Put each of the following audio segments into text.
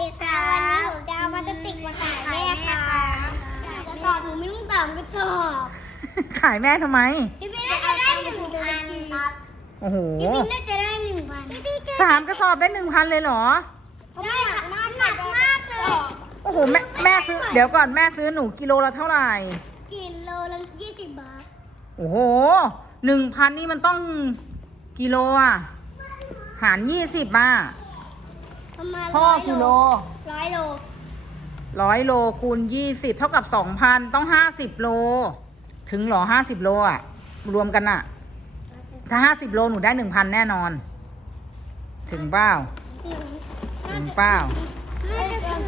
ดีค่ะ วันนี้หนูจะเอาพลาสติกมาขายแม่ค่ะกระสอบหนูไม่ต้องสามกระสอบขายแม่ทำไม พี่พี่น่าจะได้หนึ่งพันครับโอ้โหพี่พี่น่าจะได้หนึ่งพันพี่พี่สามกระสอบได้หนึ่งพันเลยเหรอ ได้หนักมากหนักมากเลยโอ้โหแม่แม่ซื้อ เดี๋ยวก่อนแม่ซื้อหนูกิโลละเท่าไหร่ กิโลละยี่สิบบาท โอ้โหหนึ่งพันนี่มันต้องกิโลอะ หารยี่สิบมา ประมาณพ่อร้อยกิโล ร้อยโลร้อยโลคูณยี่สิบเท่ากับสองพันต้องห้าสิบโล ถึงเหรอห้าสิบโลอะรวมกันอะถ้าห้าสิบโลหนูได้หนึ่งพันแน่นอน ถึงเปล่าถึงเปล่าน่าจะถึง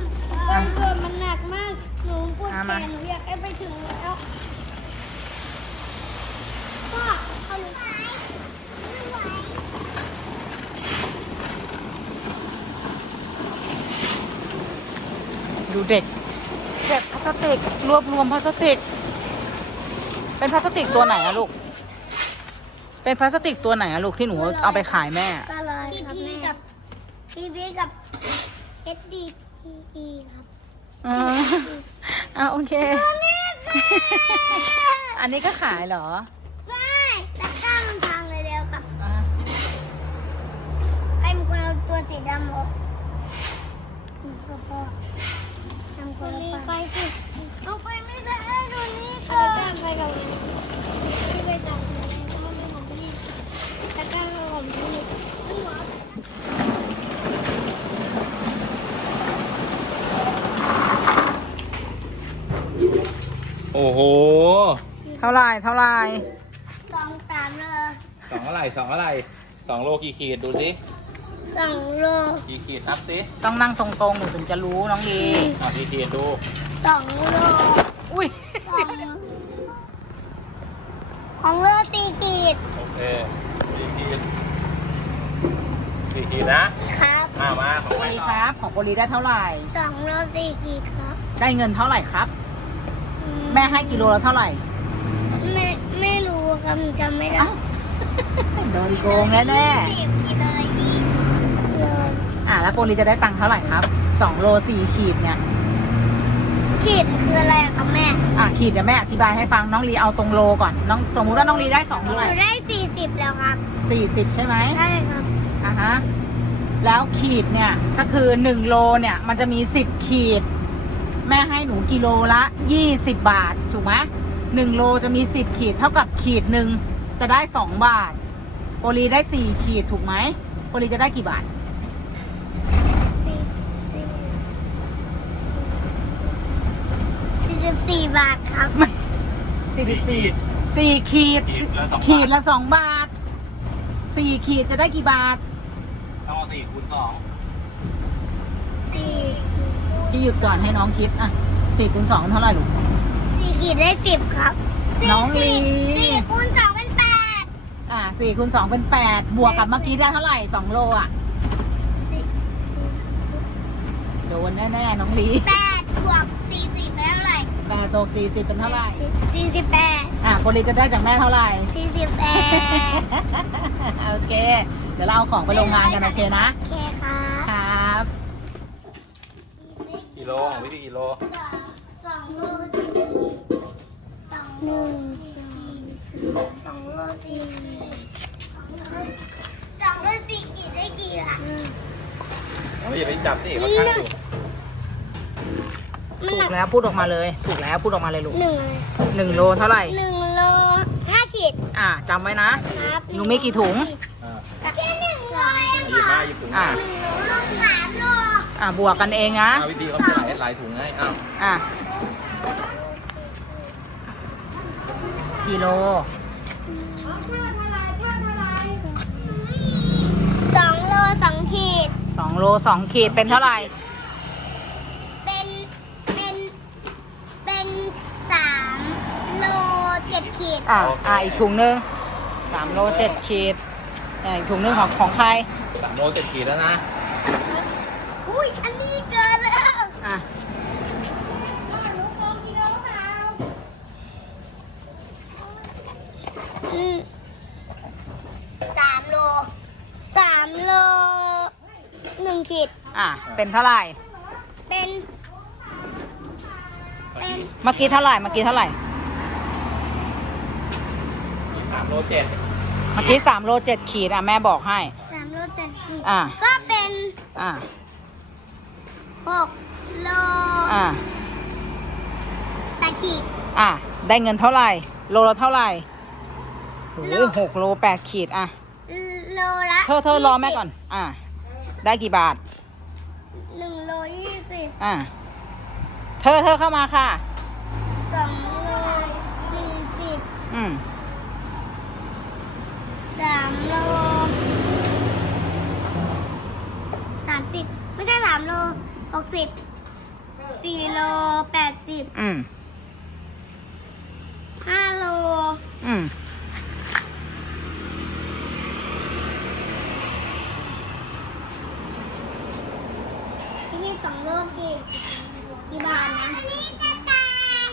ตอนเกิดมันหนักมาก หนูปวดเอาแขมานหนูอยากให้ไปถึงแล้วพ่อเอาหนูไปไม่ไหว ดูเด็กเด็กพลาสติกรวบรวมพลาสติก เป็นพลาสติกตัวไหนอะลูก เป็นพลาสติกตัวไหนอะลูกที่หนูเอาไปขายแม่ ก็เลยครับแม่กับพีพีกับเอสดีพีครับอืมอะโอเค อันนี้ก็ขายเหรอใช่ตะกร้ามันพังเลยเร็วครับอะใครเป็นคนเอาตัวสีดำออกหนูก็พ่อทำคนละไปสิเอาไปไม่ได้ดูนี่ก่อนไปกับพี่ไปจับหนูเลยเพราะมันเป็นของพี่ตะกร้าเป็นของพี่ โอ้โหเท่าไหรเท่าไหรสองสามโลสองอะไรสองอะไรสองโลกี่ขีดดูสิสองโลกี่ขีดนับสิต้องนั่งตรงๆหนูถึงจะรู้น้องดี อะกี่ขีดดูสองโลอุ้ยสองของโลสี่ขีดโอเคกี่ขีดกี่ขีดนะครับมามาของโอใครลีต่อครับ ของโอลีได้เท่าไหร่ สองโลสี่ขีดครับ ได้เงินเท่าไหร่ครับอื แม่ให้กิโลละเท่าไหร่ ไม่ไม่รู้ครับหนูจำไม่ได้เอ้าโดนโกงแน่สิบกิโลละยี่สิบโลๆอะแล้วโปรลีจะได้ตังค์เท่าไหร่ครับสองโลสี่ขีดเนี่ย ขีดคืออะไรอะครับแม่อะขีดเดี๋ยวแม่อธิบายให้ฟังน้องลีเอาตรงโลก่อนน้องสมมุติว่าน้องลีได้สองหเท่าไหนูร่ได้สี่สิบแล้วครับสี่สิบใช่ไหม ใช่ครับอะฮะ แล้วขีดเนี่ย ก็คือหนึ่งโลเนี่ย มันจะมีสิบขีด แม่ให้หนูกิโลละยี่สิบบาท ถูกไหมหนึ่งโลจะมีสิบขีดเท่ากับขีดหนึ่งจะได้สองบาทโปรลีได้สี่ขีดถูกไหมโปรลีจะได้กี่บาทสี่สี่สี่สิบสี่บาทครับสี่สิบสี่สี่ขีดขีดละสองขีดบาทละสองบาทสี่ขีดจะได้กี่บาทต้องเอาสี่คูณสองสี่ พี่หยุดก่อนให้น้องคิดอะสี่คูณสองเท่าไหร่ลูก สี่ขีดได้สิบครับสี่น้องลี สี่คูณสองเป็นแปดอะสี่คูณสองเป็นแปดบวกกับเมื่อกี้ได้เท่าไหร่สองโลอะสี่โดนแน่ๆน้องลีแปดบวกสี่สิบเป็นเท่าไหร่แปดตกสี่สิบเป็นเท่าไหร่สี่สิบแปดอะโปรลีจะได้จากแม่เท่าไหร่สี่สิบแปดโอเค เดี๋ยวเราเอาของไปโรงงานกันโอเคนะโอเคครับ ครับ กิ โลของวิธีกิโลสองโลสี่สองหนึ่งสองโลสี่สองโลสี่กี่ได้กี่ล่ะไม่อย่าไปจับสิเขาชั่งอยู่มันถูหนักกแล้วพูดออกมาเลย ถูกแล้วพูดออกมาเลยลูกหนึ่งเลยหนึ่งโลเท่าไหร่หนึ่งโลห้าขีดอะจำไว้นะครับหนูมีกี่ถุงอ่าแค่หนึ่งโลเองหยิบมาหยิบถุงอะหนึ่งโลสามโล อะบวกกันเองนะเอาวิธีเขามีหลายหลายถุงให้อ้าวอะกิโลสองโลสองขีด สองโลสองขีดเป็นเท่าไหร่ เป็น เป็น เป็นสามโลเจ็ดขีด อะอะอีกถุงหนึ่งสามโลเจ็ดขีดอะอีกถุงหนึ่งของของใคร สามโลเจ็ดขีดแล้วนะ อุ้ยอันนี้เกินแล้ว อะอืมสามโลสามโลหนึ่งขีด อะเป็นเท่าไหร่หเป็น เป็น เมื่อกี้เท่าไหร่ เมื่อกี้เท่าไหร่ สามโลเจ็ดเมื่อกี้สามโลเจ็ดขีดอะแม่บอกให้ สามโลแต่ขีด อ่าก็เป็น อ่า หกโลอ่าแปดขีดอ่าได้เงินเท่าไหร่ โลละเท่าไหร่โอ้โหโลหกโลแปดขีดอะ โลละเธอเธอรอแม่ก่อน อ่าได้กี่บาทหนึ่งโลยี่สิบอ่าเธอเธอเข้ามาค่ะ สองโลสี่สิบอืมสามโลสามสิบไม่ใช่สามโล หกสิบสี่โลแปดสิบอืม ห้าโล อืม ที่นี่สองโลกี่กี่บาทนะนี่จะตาย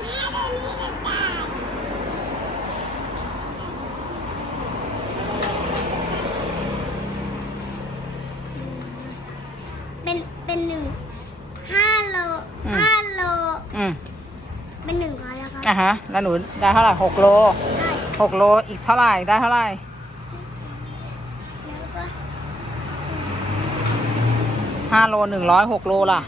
แม่เดี๋ยวนี้จะตายเป็นเป็นหนึ่งห้าโล อืม ห้าโล อืม เป็นหนึ่งร้ อยแล้วครับอะฮะ แล้วหนูได้เท่าไหร่หกโลใช่หกโลอีกเท่าไหร่ได้เท่าไหร่แล้วก็ห้าโลหนึ่งร้อยหกโลล่ะ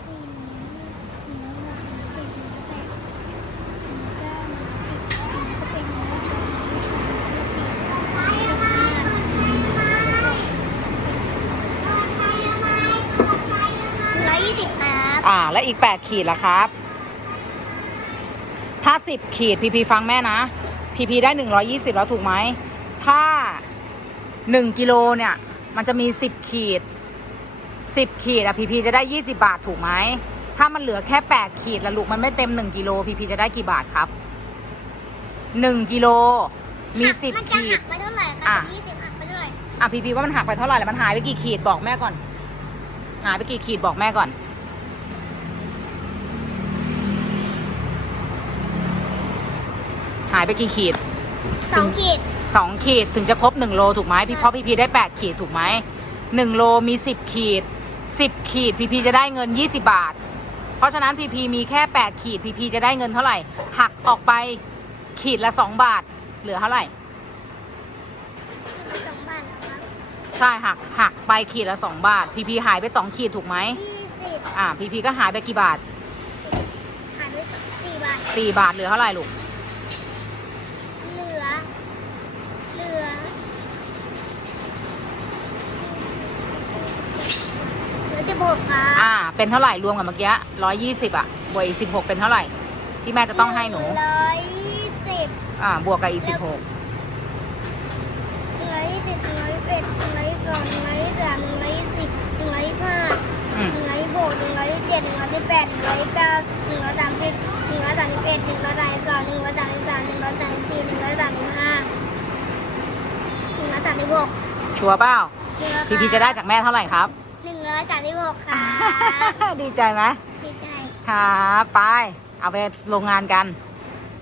ร้อยยี่สิบครับอ่า แล้วอีก8ขีดละครับ ถ้า 10 ขีดพีพีฟังแม่นะพีพีได้ 120 แล้วถูกไหม ถ้า 1 กิโลเนี่ย มันจะมี 10 ขีด 10 ขีดอะพีพีจะได้ 20 บาทถูกไหม ถ้ามันเหลือแค่ 8 ขีดละลูกมันไม่เต็ม 1 กิโลพีพีจะได้กี่บาทครับ 1 กิโลมีหักมัน10จะขีหัดกไปเท่าไหร่คอะรับยี่สิบหักไปเท่าไหร่อะพีพีว่ามันหักไปเท่าไหร่แล้วมันหายไปกี่ขีดบอกแม่ก่อน หายไปกี่ขีดบอกแม่ก่อนายไปกี่ขีดสองขีดสองขีดถึงจะครบหนึ่งโลถูกไหมพี่ใช่เพราะพีพีได้แปดขีดถูกไหมหนึ่งโลมีสิบขีดสิบขีดพีพีจะได้เงินยี่สิบาท เพราะฉะนั้นพีพีมีแค่แปดขีดพีพีจะได้เงินเท่าไหร่ หักออกไปขีดละสองบาท เหลือเท่าไหร่ขีดละสองบาทนะครับใช่หักหักไปขีดละสองบาท พีพีหายไปสองขีดถูกไหมยี่สิบอ่าพีพีก็หายไปกี่บาทหารด้วยสองสี่บาทสี่บาทเหลือเท่าไหร่ลูก เหลือ เหลือ เหลือจะบวกครับอ่า เป็นเท่าไหร่รวมกับเมื่อกี้ร้อยยี่สิบอะ บวกอีกสิบหกเป็นเท่าไหร่ ที่แม่จะต้องให้หนู ร้อยยี่สิบอ่า บวกกับอีกสิบหกหนึ่งร้อยยี่สิบหนึ่งร้อยยี่สิบเอ็ดหนึ่งร้อยยี่สิบสองหนึ่งร้อยยี่สิบสามหนึ่งร้อยยี่สิบหนึ่งร้อยยี่สิบห้าอืมหนึ่งร้อยยี่สิบหกหนึ่งร้อยยี่สิบเจ็ดหนึ่งร้อยยี่สิบแปดหนึ่งร้อยยี่สิบเก้าหนึ่งร้อยสามสิบหนึ่งร้อยสามสิบเอ็ดหนึ่งร้อยสามสิบสองหนึ่งร้อยสามสิบสามหนึ่งร้อยสามสิบสี่หนึ่งร้อยสามสิบห้าหนึ่งร้อยสามสิบหกชัวร์เปล่าพีพีจะได้จากแม่เท่าไหร่ครับ หนึ่งร้อยสามสิบหกค่ะดีใจไหมดีใจครับไป เอาไปโรงงานกัน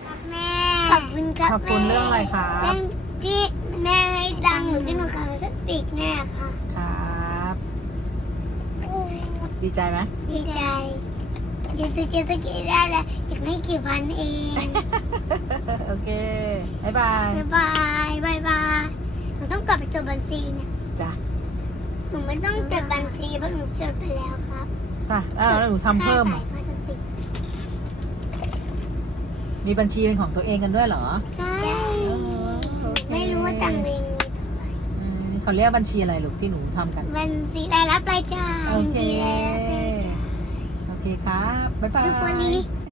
ครับแม่ ขอบคุณครับขอบคุณเรื่องอะไรครับเรื่องที่แม่ให้ตังค์หนูที่หนูขายพลาสติกแม่ค่ะ ครับ ดีใจไหมดีใจเดี๋ยวซื้อเจตสกีได้แล้วอีกไม่กี่พันเอง โอเค บ๊ายบาย บ๊ายบายบายบายหนูต้องกลับไปจดบัญชีเนี่ยจ้ะห นูไม่ต้องจดบัญชีเพราะหนูจดไปแล้วครับจ้ะแล้วแล้วหนูทำเพิ่ม ค่าอะสายพลาสติกมีบัญชีเป็นของตัวเองกันด้วยเหรอ ใช่โอเคไม่รู้ว่าตังค์เองมีเท่าไหร่อืมเขาเรียกบัญชีอะไรลูกที่หนูทำกัน บัญชีรายรับรายจ่ายโอเค บัญชีรายรับรายจ่ายโอเคครับ บ๊ายบายดูโปรลี